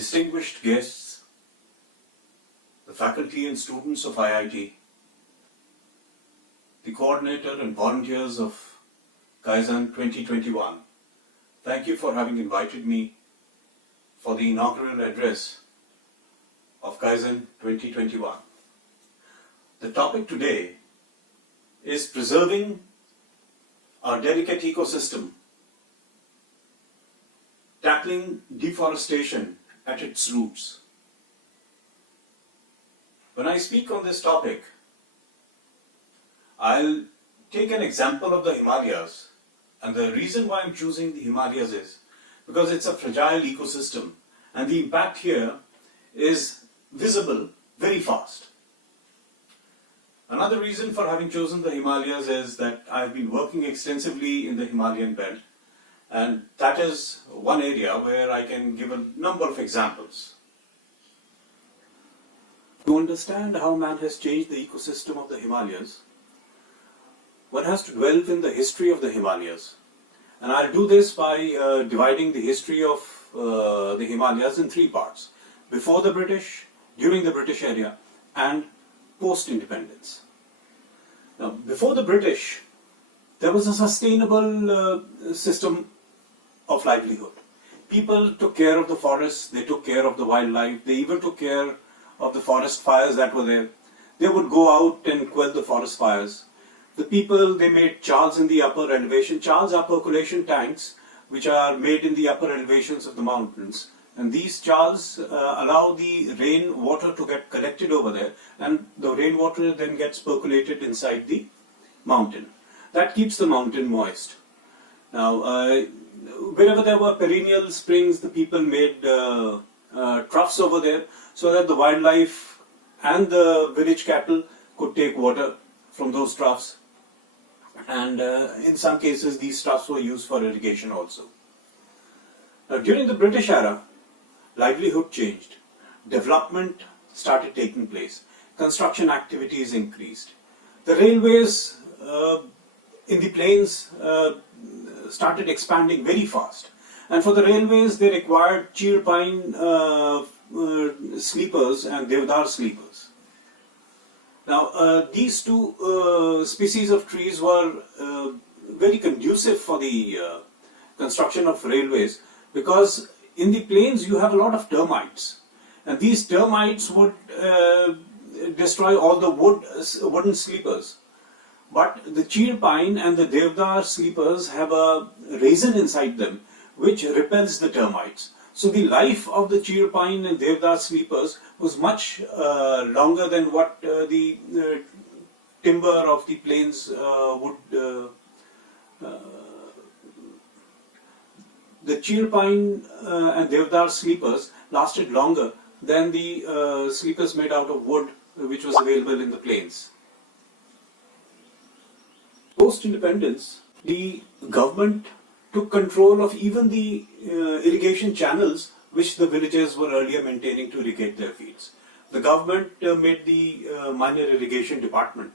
distinguished guests, the faculty and students of IIT, the coordinator and volunteers of Kaizen 2021, thank you for having invited me for the inaugural address of Kaizen 2021. The topic today is preserving our delicate ecosystem, tackling deforestation at its roots. When I speak on this topic, I'll take an example of the Himalayas, and the reason why I'm choosing the Himalayas is because it's a fragile ecosystem and the impact here is visible very fast. Another reason for having chosen the Himalayas is that I've been working extensively in the Himalayan belt, and that is one area where I can give a number of examples. To understand how man has changed the ecosystem of the Himalayas, one has to delve in the history of the Himalayas. And I'll do this by dividing the history of the Himalayas in three parts: before the British, during the British era, and post-independence. Now, before the British, there was a sustainable system of livelihood. People took care of the forests, they took care of the wildlife, they even took care of the forest fires that were there. They would go out and quell the forest fires. The people, they made chars in the upper elevation. Chars are percolation tanks which are made in the upper elevations of the mountains. And these chars allow the rain water to get collected over there, and the rainwater then gets percolated inside the mountain. That keeps the mountain moist. Now, wherever there were perennial springs, the people made troughs over there so that the wildlife and the village cattle could take water from those troughs. And in some cases, these troughs were used for irrigation also. Now, during the British era, livelihood changed. Development started taking place. Construction activities increased. The railways in the plains started expanding very fast. And for the railways, they required cheer pine sleepers and deodar sleepers. Now, these two species of trees were very conducive for the construction of railways, because in the plains you have a lot of termites, and these termites would destroy all the wooden sleepers. But the cheer pine and the deodar sleepers have a resin inside them which repels the termites. So the life of the cheer pine and deodar sleepers was much longer than what the timber of the plains would. The cheer pine and deodar sleepers lasted longer than the sleepers made out of wood which was available in the plains. Post-independence, the government took control of even the irrigation channels which the villagers were earlier maintaining to irrigate their fields. The government made the minor irrigation department,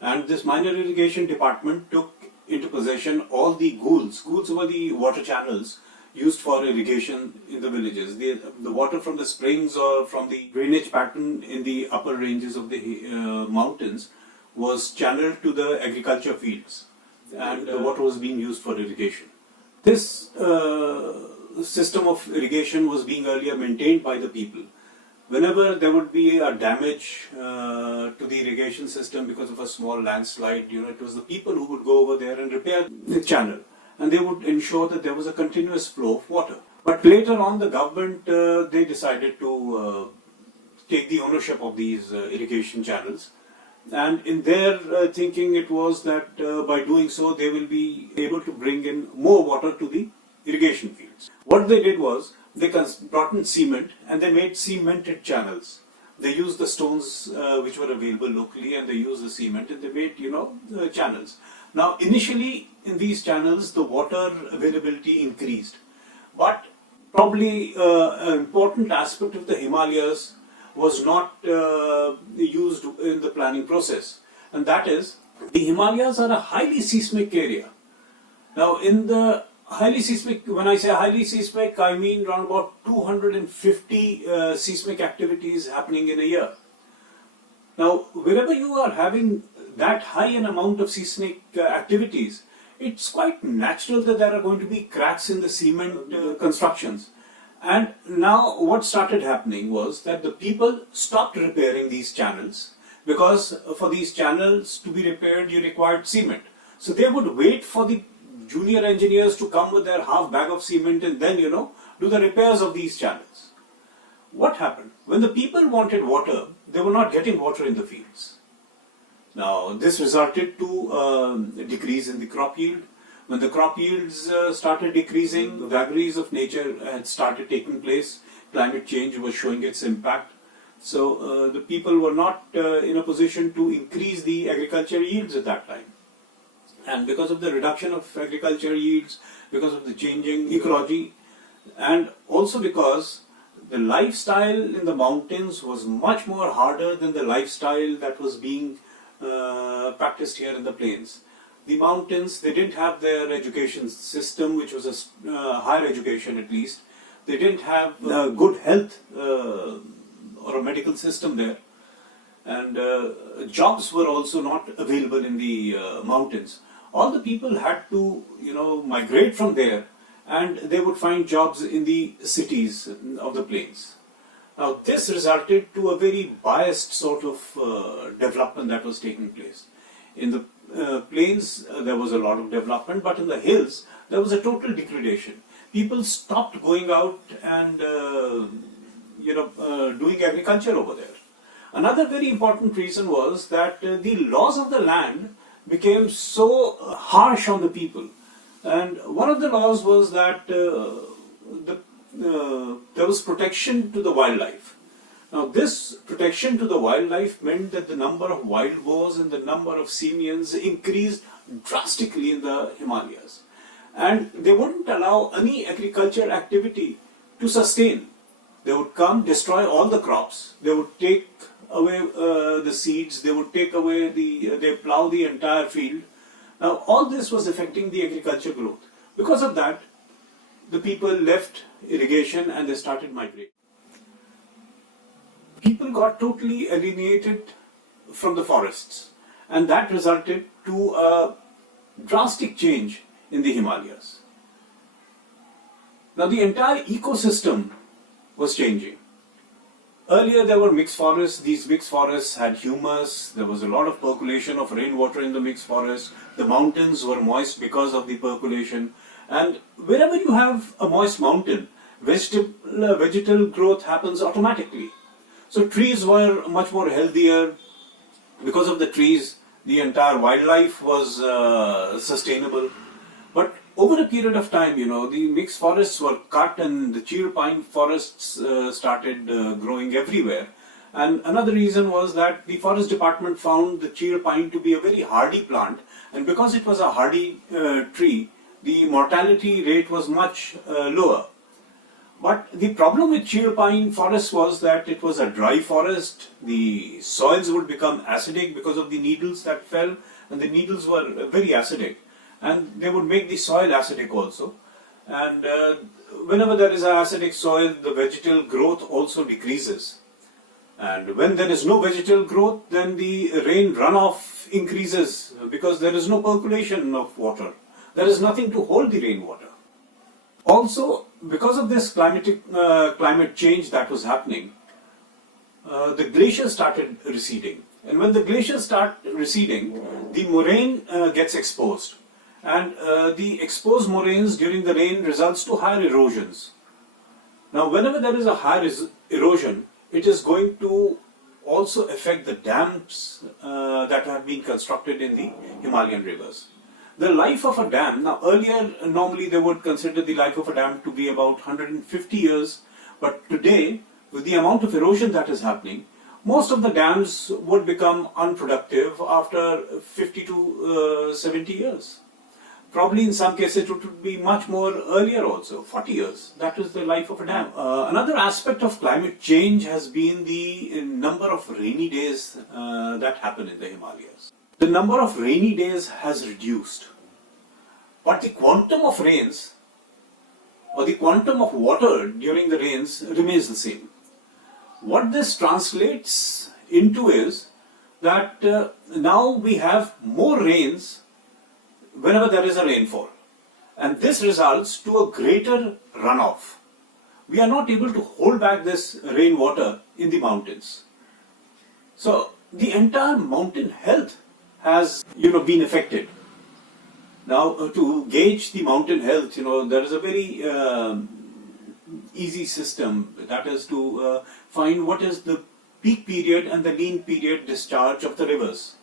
and this minor irrigation department took into possession all the ghouls. Ghouls were the water channels used for irrigation in the villages. The water from the springs or from the drainage pattern in the upper ranges of the mountains was channeled to the agriculture fields, and the water was being used for irrigation. This system of irrigation was being earlier maintained by the people. Whenever there would be a damage to the irrigation system because of a small landslide, it was the people who would go over there and repair the channel, and they would ensure that there was a continuous flow of water. But later on, the government, they decided to take the ownership of these irrigation channels. And in their thinking, it was that by doing so, they will be able to bring in more water to the irrigation fields. What they did was, they brought in cement and they made cemented channels. They used the stones which were available locally, and they used the cement, and they made, channels. Now, initially in these channels, the water availability increased. But probably an important aspect of the Himalayas was not used in the planning process, and that is, the Himalayas are a highly seismic area. Now, in the Highly seismic, when I say highly seismic, I mean around about 250 seismic activities happening in a year. Now, wherever you are having that high an amount of seismic activities, it's quite natural that there are going to be cracks in the cement constructions. And now what started happening was that the people stopped repairing these channels, because for these channels to be repaired you required cement. So they would wait for the junior engineers to come with their half bag of cement and then, do the repairs of these channels. What happened? When the people wanted water, they were not getting water in the fields. Now, this resulted to a decrease in the crop yield. When the crop yields started decreasing, the vagaries of nature had started taking place. Climate change was showing its impact. So, the people were not in a position to increase the agriculture yields at that time. And because of the reduction of agriculture yields, because of the changing ecology, and also because the lifestyle in the mountains was much more harder than the lifestyle that was being practiced here in the plains. The mountains, they didn't have their education system, which was a higher education at least. They didn't have good health or a medical system there. And jobs were also not available in the mountains. All the people had to, migrate from there, and they would find jobs in the cities of the plains. Now, this resulted to a very biased sort of development that was taking place. In the plains, there was a lot of development, but in the hills, there was a total degradation. People stopped going out and, doing agriculture over there. Another very important reason was that the laws of the land became so harsh on the people. And one of the laws was that there was protection to the wildlife. Now, this protection to the wildlife meant that the number of wild boars and the number of simians increased drastically in the Himalayas. And they wouldn't allow any agriculture activity to sustain. They would come, destroy all the crops, they would take away the seeds, they would take away they plow the entire field. Now, all this was affecting the agriculture growth. Because of that, the people left irrigation and they started migrating. People got totally alienated from the forests, and that resulted to a drastic change in the Himalayas. Now, the entire ecosystem was changing. Earlier there were mixed forests. These mixed forests had humus. There was a lot of percolation of rainwater in the mixed forests. The mountains were moist because of the percolation. And wherever you have a moist mountain, vegetal growth happens automatically. So trees were much more healthier. Because of the trees, the entire wildlife was sustainable. But over a period of time, the mixed forests were cut and the cheer pine forests started growing everywhere. And another reason was that the forest department found the cheer pine to be a very hardy plant, and because it was a hardy tree, the mortality rate was much lower. But the problem with cheer pine forest was that it was a dry forest. The soils would become acidic because of the needles that fell, and the needles were very acidic. And they would make the soil acidic also. And whenever there is an acidic soil, the vegetal growth also decreases. And when there is no vegetal growth, then the rain runoff increases because there is no percolation of water. There is nothing to hold the rainwater. Also, because of this climate change that was happening, the glaciers started receding. And when the glaciers start receding, the moraine gets exposed. And the exposed moraines during the rain results to higher erosions. Now, whenever there is a higher erosion, it is going to also affect the dams that have been constructed in the Himalayan rivers. The life of a dam, now earlier normally they would consider the life of a dam to be about 150 years, but today, with the amount of erosion that is happening, most of the dams would become unproductive after 50 to 70 years. Probably in some cases it would be much more earlier also, 40 years. That is the life of a dam. Another aspect of climate change has been the number of rainy days that happen in the Himalayas. The number of rainy days has reduced, but the quantum of rains or the quantum of water during the rains remains the same. What this translates into is that now we have more rains whenever there is a rainfall, and this results to a greater runoff. We are not able to hold back this rainwater in the mountains. So the entire mountain health has been affected. Now to gauge the mountain health, there is a very easy system, that is to find what is the peak period and the lean period discharge of the rivers.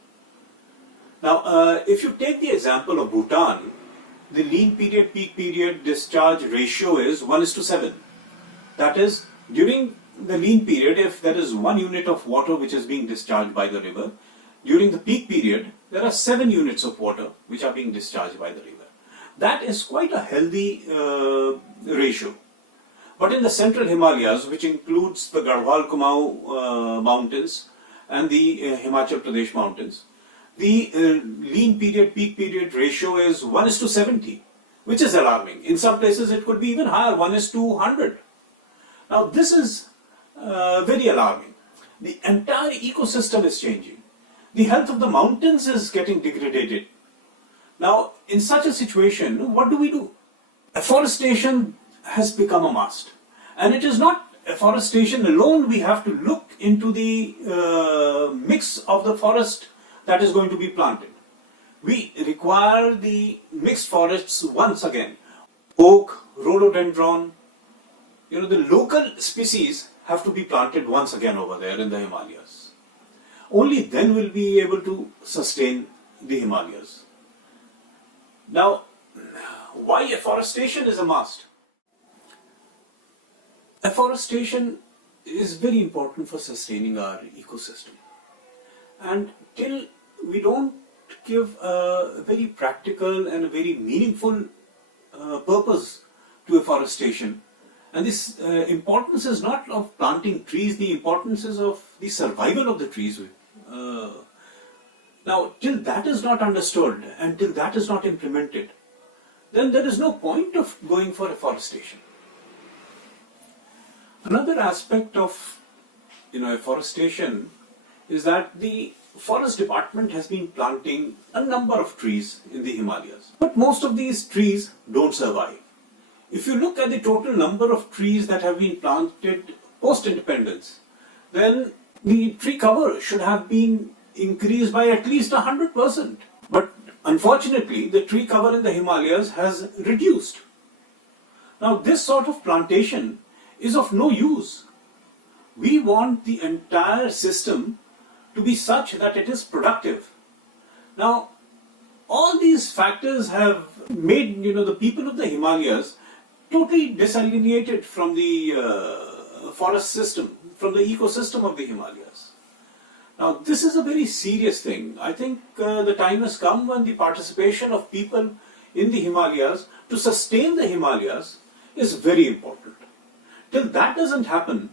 Now if you take the example of Bhutan, the lean period peak period discharge ratio is 1:7. That is, during the lean period, if there is 1 unit of water which is being discharged by the river, during the peak period there are 7 units of water which are being discharged by the river. That is quite a healthy ratio. But in the central Himalayas, which includes the Garhwal Kumaon mountains and the Himachal Pradesh mountains, the lean period peak period ratio is 1:70, which is alarming. In some places it could be even higher, 1:100. Now this is very alarming. The entire ecosystem is changing. The health of the mountains is getting degraded. Now in such a situation, what do? Afforestation has become a must. And it is not afforestation alone. We have to look into the mix of the forest that is going to be planted. We require the mixed forests once again. Oak, rhododendron, the local species have to be planted once again over there in the Himalayas. Only then will we be able to sustain the Himalayas. Now, why afforestation is a must? Afforestation is very important for sustaining our ecosystem. And till we don't give a very practical and a very meaningful purpose to afforestation, and this importance is not of planting trees, the importance is of the survival of the trees. Now, till that is not understood and till that is not implemented, then there is no point of going for afforestation. Another aspect of afforestation is that the forest department has been planting a number of trees in the Himalayas. But most of these trees don't survive. If you look at the total number of trees that have been planted post-independence, then the tree cover should have been increased by at least 100%. But unfortunately, the tree cover in the Himalayas has reduced. Now, this sort of plantation is of no use. We want the entire system to be such that it is productive. Now, all these factors have made the people of the Himalayas totally disalienated from the forest system, from the ecosystem of the Himalayas. Now, this is a very serious thing. I think the time has come when the participation of people in the Himalayas to sustain the Himalayas is very important. Till that doesn't happen,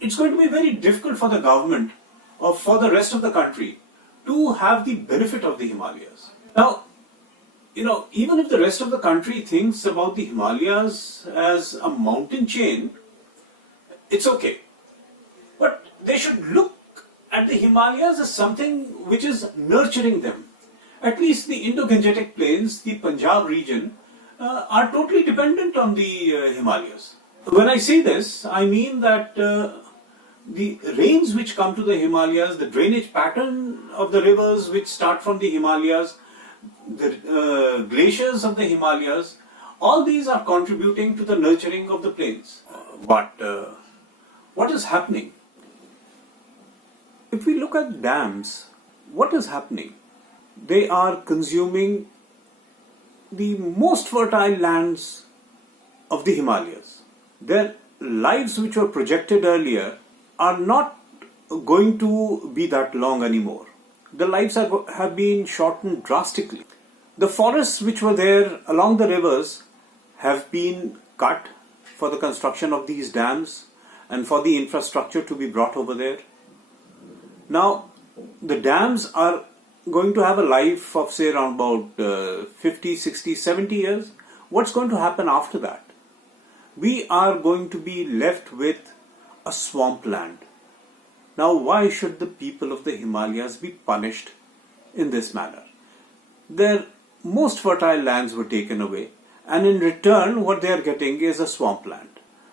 it's going to be very difficult for the government or for the rest of the country to have the benefit of the Himalayas. Now, even if the rest of the country thinks about the Himalayas as a mountain chain, it's okay. But they should look at the Himalayas as something which is nurturing them. At least the Indo-Gangetic Plains, the Punjab region, are totally dependent on the Himalayas. When I say this, I mean that the rains which come to the Himalayas, the drainage pattern of the rivers which start from the Himalayas, the glaciers of the Himalayas, all these are contributing to the nurturing of the plains. But what is happening? If we look at dams, what is happening? They are consuming the most fertile lands of the Himalayas. Their lives which were projected earlier are not going to be that long anymore. The lives have been shortened drastically. The forests which were there along the rivers have been cut for the construction of these dams and for the infrastructure to be brought over there. Now, the dams are going to have a life of say around about 50, 60, 70 years. What's going to happen after that? we are going to be left with a swampland. Now, why should the people of the Himalayas be punished in this manner? Their most fertile lands were taken away, and in return, what they are getting is a swampland.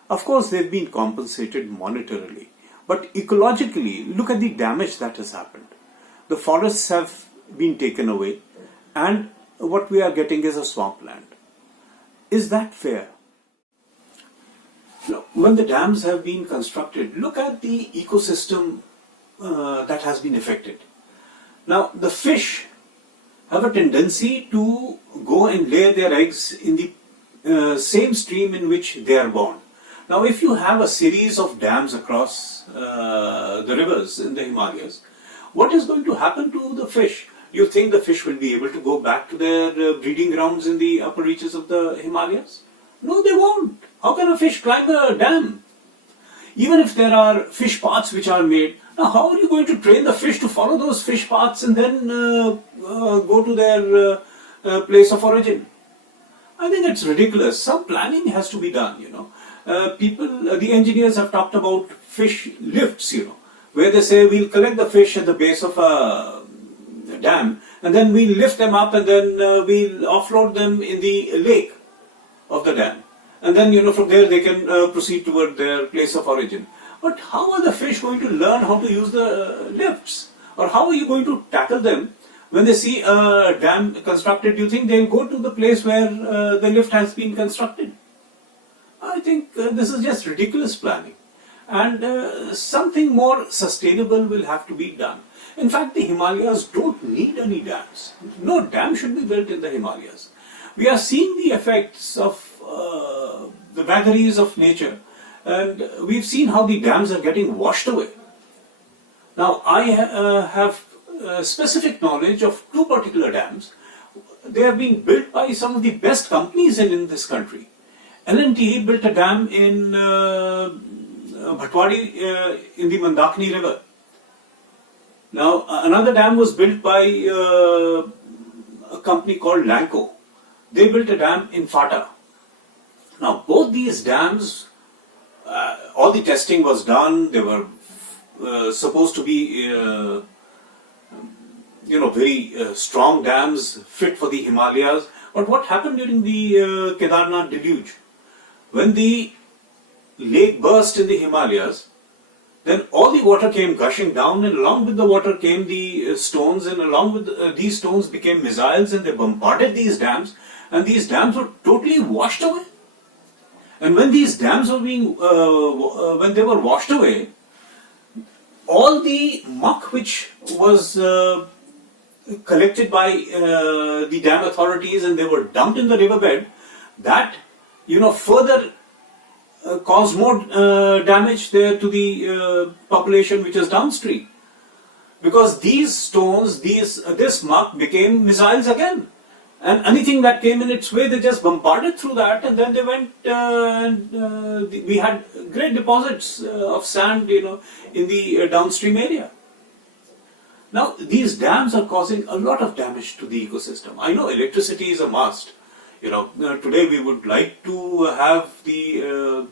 Of course, they've been compensated monetarily, but ecologically, look at the damage that has happened. The forests have been taken away, and what we are getting is a swampland. Is that fair? No. When the dams have been constructed, look at the ecosystem that has been affected. Now, the fish have a tendency to go and lay their eggs in the same stream in which they are born. Now, if you have a series of dams across the rivers in the Himalayas, what is going to happen to the fish? You think the fish will be able to go back to their breeding grounds in the upper reaches of the Himalayas? No, they won't. How can a fish climb a dam? Even if there are fish paths which are made, now how are you going to train the fish to follow those fish paths and then go to their place of origin? I think it's ridiculous. Some planning has to be done, the engineers have talked about fish lifts, where they say we'll collect the fish at the base of a dam and then we'll lift them up and then we'll offload them in the lake of the dam. And then, from there they can proceed toward their place of origin. But how are the fish going to learn how to use the lifts? Or how are you going to tackle them when they see a dam constructed? Do you think they'll go to the place where the lift has been constructed? I think this is just ridiculous planning. And something more sustainable will have to be done. In fact, the Himalayas don't need any dams. No dam should be built in the Himalayas. We are seeing the effects of the vagaries of nature, and we've seen how the dams are getting washed away. Now, I have specific knowledge of two particular dams. They are being built by some of the best companies in this country. L&T built a dam in Bhatwadi in the Mandakini River. Now, another dam was built by a company called Lanco. They built a dam in Fata. Now, both these dams, all the testing was done. They were supposed to be, very strong dams fit for the Himalayas. But what happened during the Kedarnath deluge? When the lake burst in the Himalayas, then all the water came gushing down, and along with the water came the stones, and along with these stones became missiles, and they bombarded these dams, and these dams were totally washed away. And when these dams were when they were washed away, all the muck which was collected by the dam authorities and they were dumped in the riverbed, that further caused more damage there to the population which is downstream, because these stones, this muck became missiles again, and anything that came in its way, they just bombarded through that, and then they went. We had great deposits of sand, in the downstream area. Now, these dams are causing a lot of damage to the ecosystem. I know electricity is a must. Today we would like to have the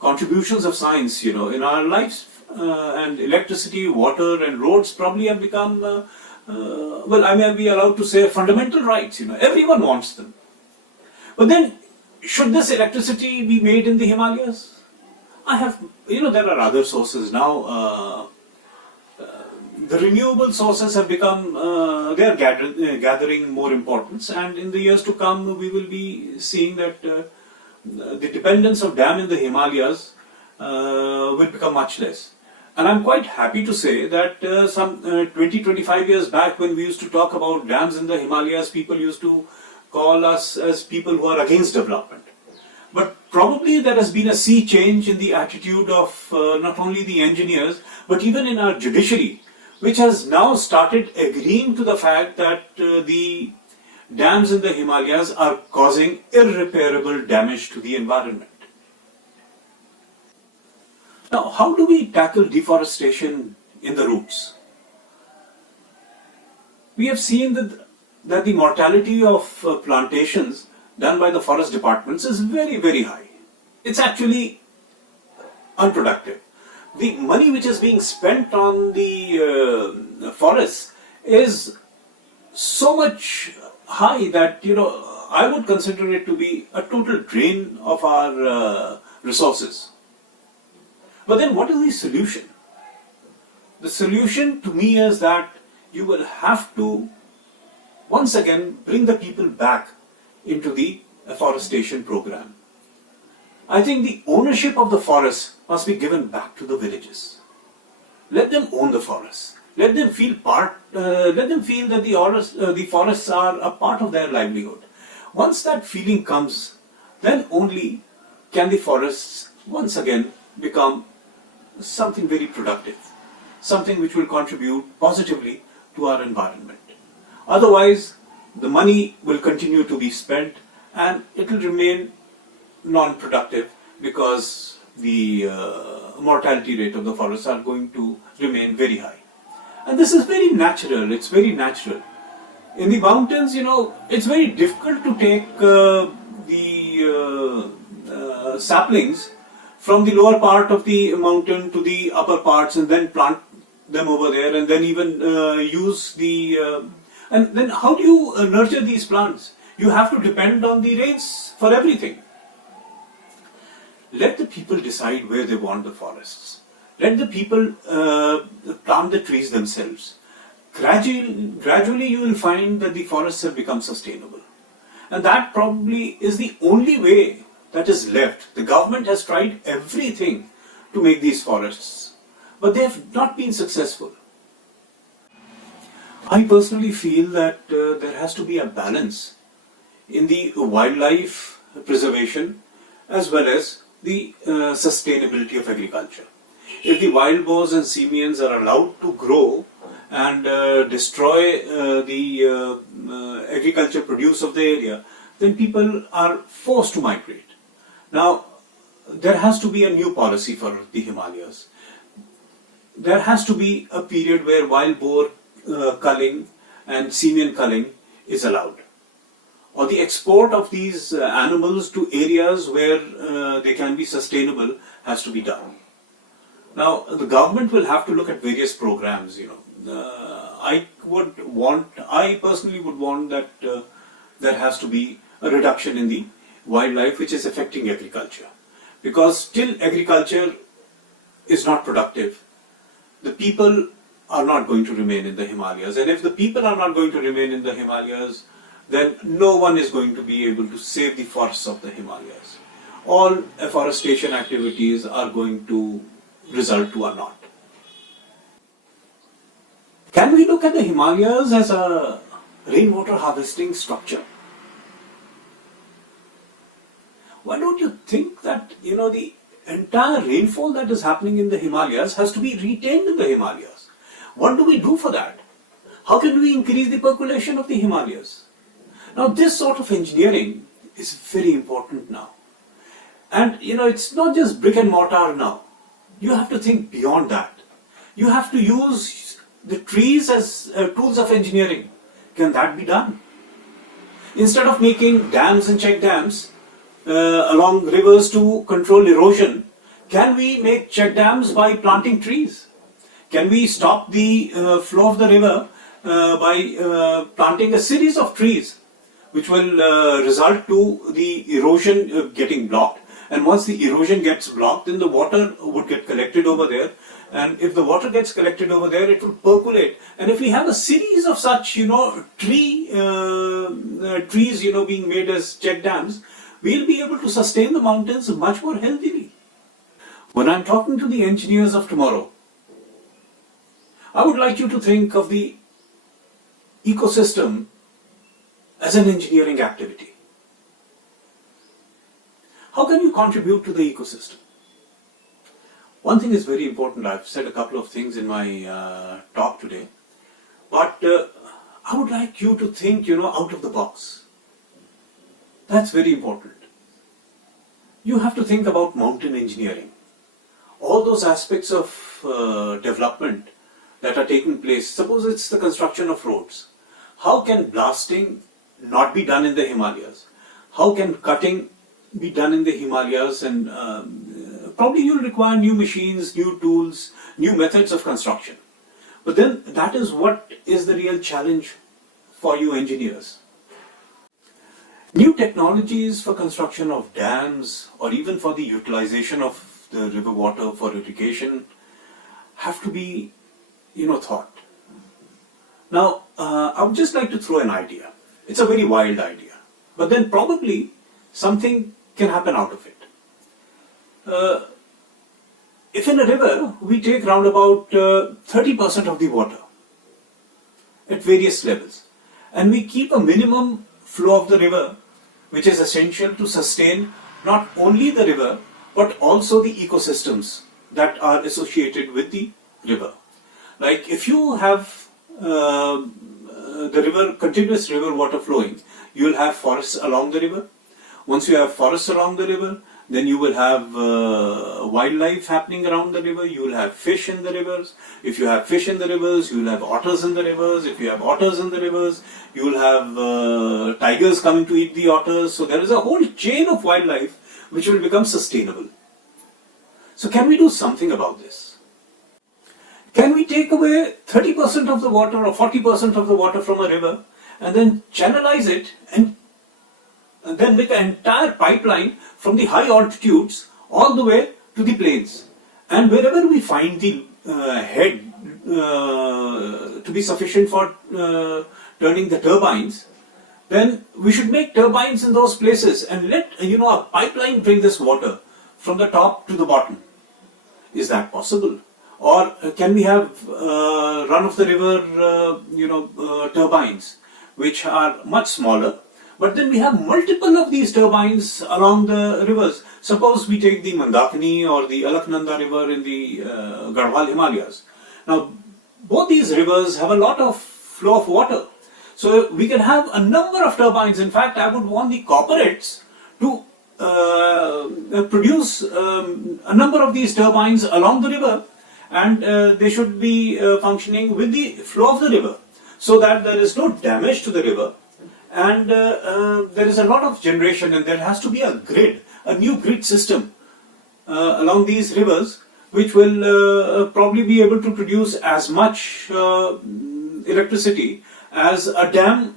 contributions of science, in our lives. And electricity, water and roads probably have become, I may be allowed to say, fundamental rights. Everyone wants them. But then, should this electricity be made in the Himalayas? There are other sources now. The renewable sources have become, they are gathering more importance, and in the years to come we will be seeing that the dependence of dam in the Himalayas will become much less. And I'm quite happy to say that some 20-25 years back, when we used to talk about dams in the Himalayas, people used to call us as people who are against development. But probably there has been a sea change in the attitude of not only the engineers, but even in our judiciary, which has now started agreeing to the fact that the dams in the Himalayas are causing irreparable damage to the environment. Now, how do we tackle deforestation in the roots? We have seen that the mortality of plantations done by the forest departments is very, very high. it's actually unproductive. The money which is being spent on the forests is so much high that, I would consider it to be a total drain of our resources. But then what is the solution? The solution to me is that you will have to once again bring the people back into the afforestation program. I think the ownership of the forest must be given back to the villages. Let them own the forests. Let them feel let them feel that the forests are a part of their livelihood. Once that feeling comes, then only can the forests once again become something very productive, something which will contribute positively to our environment. Otherwise, the money will continue to be spent and it will remain non-productive because the mortality rate of the forests are going to remain very high. And this is very natural, it's very natural. In the mountains, it's very difficult to take the saplings from the lower part of the mountain to the upper parts and then plant them over there and then even use the... and then how do you nurture these plants? You have to depend on the rains for everything. Let the people decide where they want the forests. Let the people plant the trees themselves. Gradually you will find that the forests have become sustainable. And that probably is the only way that is left. The government has tried everything to make these forests, but they have not been successful. I personally feel that there has to be a balance in the wildlife preservation as well as the sustainability of agriculture. If the wild boars and simians are allowed to grow and destroy the agriculture produce of the area, then people are forced to migrate. Now, there has to be a new policy for the Himalayas. There has to be a period where wild boar culling and simian culling is allowed. Or the export of these animals to areas where they can be sustainable has to be done. Now, the government will have to look at various programs, I personally would want that there has to be a reduction in the wildlife which is affecting agriculture. Because till agriculture is not productive, the people are not going to remain in the Himalayas. And if the people are not going to remain in the Himalayas, then no one is going to be able to save the forests of the Himalayas. All afforestation activities are going to result to a naught. Can we look at the Himalayas as a rainwater harvesting structure? Why don't you think that, the entire rainfall that is happening in the Himalayas has to be retained in the Himalayas? What do we do for that? How can we increase the percolation of the Himalayas? Now, this sort of engineering is very important now. And, it's not just brick and mortar now. You have to think beyond that. You have to use the trees as tools of engineering. Can that be done? Instead of making dams and check dams along rivers to control erosion, can we make check dams by planting trees? Can we stop the flow of the river by planting a series of trees which will result to the erosion getting blocked? And once the erosion gets blocked, then the water would get collected over there. And if the water gets collected over there, it will percolate. And if we have a series of such, trees, being made as check dams, we'll be able to sustain the mountains much more healthily. When I'm talking to the engineers of tomorrow, I would like you to think of the ecosystem as an engineering activity. How can you contribute to the ecosystem? One thing is very important. I've said a couple of things in my talk today, but I would like you to think, out of the box. That's very important. You have to think about mountain engineering. All those aspects of development that are taking place. Suppose it's the construction of roads. How can blasting not be done in the Himalayas? How can cutting be done in the Himalayas, and probably you'll require new machines, new tools, new methods of construction. But then that is what is the real challenge for you engineers. New technologies for construction of dams or even for the utilization of the river water for irrigation have to be, thought. Now, I would just like to throw an idea. It's a very wild idea, but then probably something can happen out of it. If in a river we take round about 30% of the water at various levels, and we keep a minimum flow of the river, which is essential to sustain not only the river but also the ecosystems that are associated with the river. Like if you have the river, continuous river water flowing, you will have forests along the river. Once you have forests along the river, then you will have wildlife happening around the river. You will have fish in the rivers. If you have fish in the rivers, you will have otters in the rivers. If you have otters in the rivers, you will have tigers coming to eat the otters. So there is a whole chain of wildlife which will become sustainable. So can we do something about this? Can we take away 30% of the water or 40% of the water from a river and then channelize it and then make an entire pipeline from the high altitudes all the way to the plains? And wherever we find the head to be sufficient for turning the turbines, then we should make turbines in those places and let a pipeline bring this water from the top to the bottom. Is that possible? Or can we have run of the river turbines which are much smaller, but then we have multiple of these turbines along the rivers? Suppose we take the Mandakini or the Alaknanda river in the Garhwal Himalayas. Now both these rivers have a lot of flow of water, so we can have a number of turbines. In fact, I would want the corporates to produce a number of these turbines along the river, and they should be functioning with the flow of the river so that there is no damage to the river, and there is a lot of generation, and there has to be a grid, a new grid system along these rivers, which will probably be able to produce as much electricity as a dam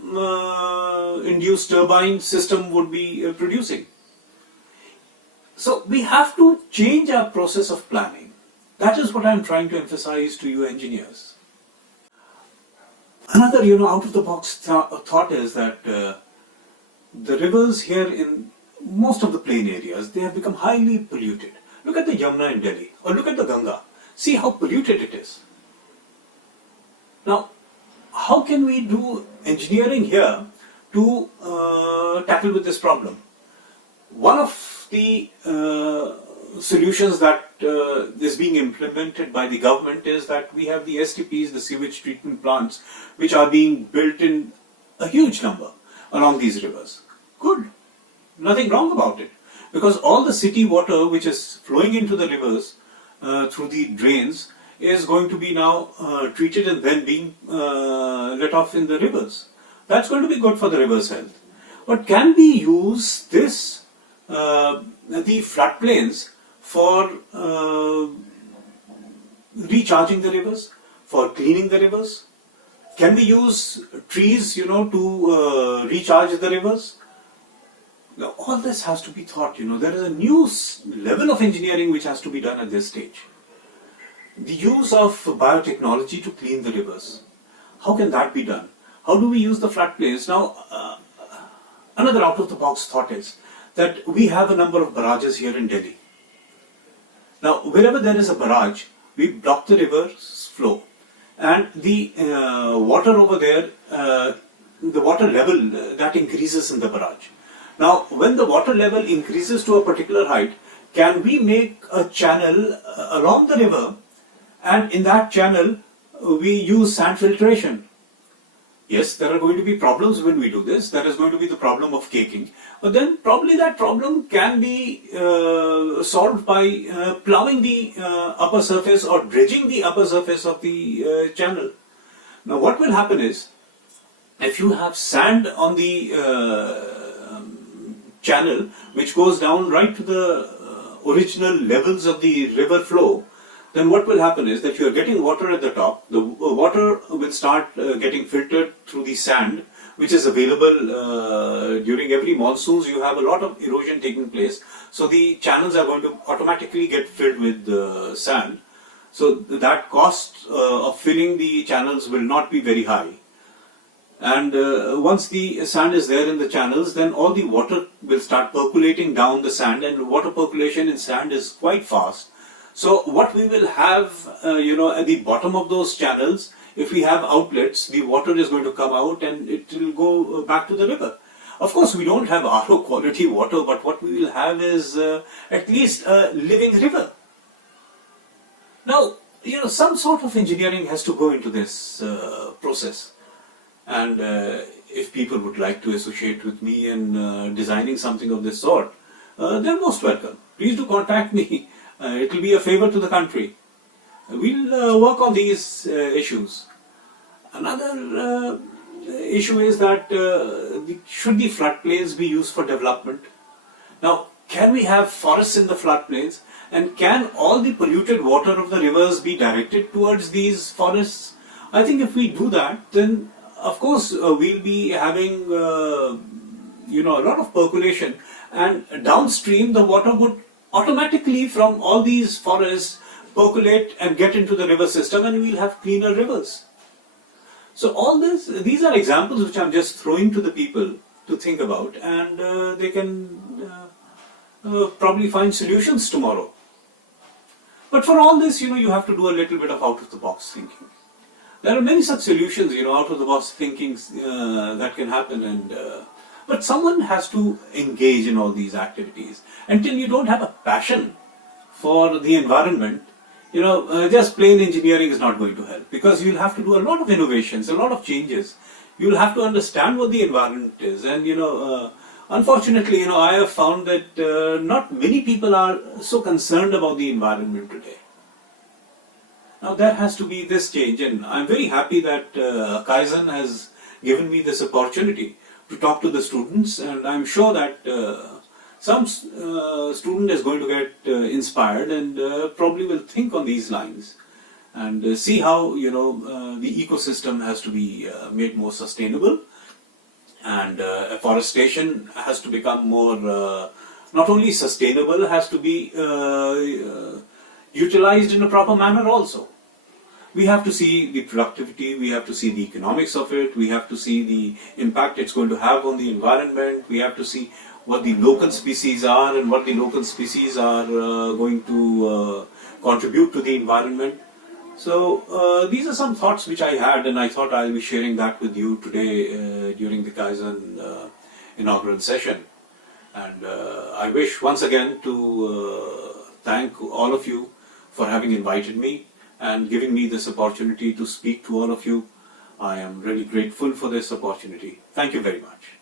induced turbine system would be producing. So we have to change our process of planning. That is what I am trying to emphasize to you engineers. Another, out of the box thought is that the rivers here in most of the plain areas, they have become highly polluted. Look at the Yamuna in Delhi, or look at the Ganga. See how polluted it is. Now, how can we do engineering here to tackle with this problem? One of the solutions that is being implemented by the government is that we have the STPs, the sewage treatment plants, which are being built in a huge number along these rivers. Good. Nothing wrong about it. Because all the city water which is flowing into the rivers through the drains is going to be now treated and then being let off in the rivers. That's going to be good for the river's health. But can we use this, the floodplains, for recharging the rivers, for cleaning the rivers? Can we use trees, to recharge the rivers? Now, all this has to be thought. There is a new level of engineering which has to be done at this stage. The use of biotechnology to clean the rivers. How can that be done? How do we use the floodplains? Now, another out-of-the-box thought is that we have a number of barrages here in Delhi. Now, wherever there is a barrage, we block the river's flow, and the water over there, the water level that increases in the barrage. Now, when the water level increases to a particular height, can we make a channel along the river, and in that channel we use sand filtration? Yes, there are going to be problems when we do this. There is going to be the problem of caking. But then probably that problem can be solved by plowing the upper surface or dredging the upper surface of the channel. Now what will happen is, if you have sand on the channel which goes down right to the original levels of the river flow, then what will happen is that you are getting water at the top. The water will start getting filtered through the sand, which is available during every monsoons. You have a lot of erosion taking place, so the channels are going to automatically get filled with sand. So that cost of filling the channels will not be very high. And once the sand is there in the channels, then all the water will start percolating down the sand, and water percolation in sand is quite fast. So what we will have, at the bottom of those channels, if we have outlets, the water is going to come out and it will go back to the river. Of course, we don't have RO quality water, but what we will have is at least a living river. Now, some sort of engineering has to go into this process. And if people would like to associate with me in designing something of this sort, they're most welcome. Please do contact me. It will be a favor to the country. We'll work on these issues. Another issue is that should the floodplains be used for development? Now, can we have forests in the floodplains? And can all the polluted water of the rivers be directed towards these forests? I think if we do that, then of course we'll be having a lot of percolation, and downstream the water would automatically from all these forests percolate and get into the river system, and we'll have cleaner rivers. So all these are examples which I'm just throwing to the people to think about, and they can probably find solutions tomorrow. But for all this, you have to do a little bit of out-of-the-box thinking. There are many such solutions, out-of-the-box thinking that can happen, but someone has to engage in all these activities. Until you don't have a passion for the environment, just plain engineering is not going to help, because you'll have to do a lot of innovations, a lot of changes. You'll have to understand what the environment is, and unfortunately, I have found that not many people are so concerned about the environment today. Now there has to be this change, and I'm very happy that Kaizen has given me this opportunity to talk to the students, and I'm sure that some student is going to get inspired and probably will think on these lines and see how the ecosystem has to be made more sustainable, and afforestation has to become more not only sustainable, has to be utilized in a proper manner also. We have to see the productivity, we have to see the economics of it, we have to see the impact it's going to have on the environment, we have to see what the local species are and what the local species are going to contribute to the environment. So these are some thoughts which I had, and I thought I'll be sharing that with you today during the Kaizen inaugural session. And I wish once again to thank all of you for having invited me and giving me this opportunity to speak to all of you. I am really grateful for this opportunity. Thank you very much.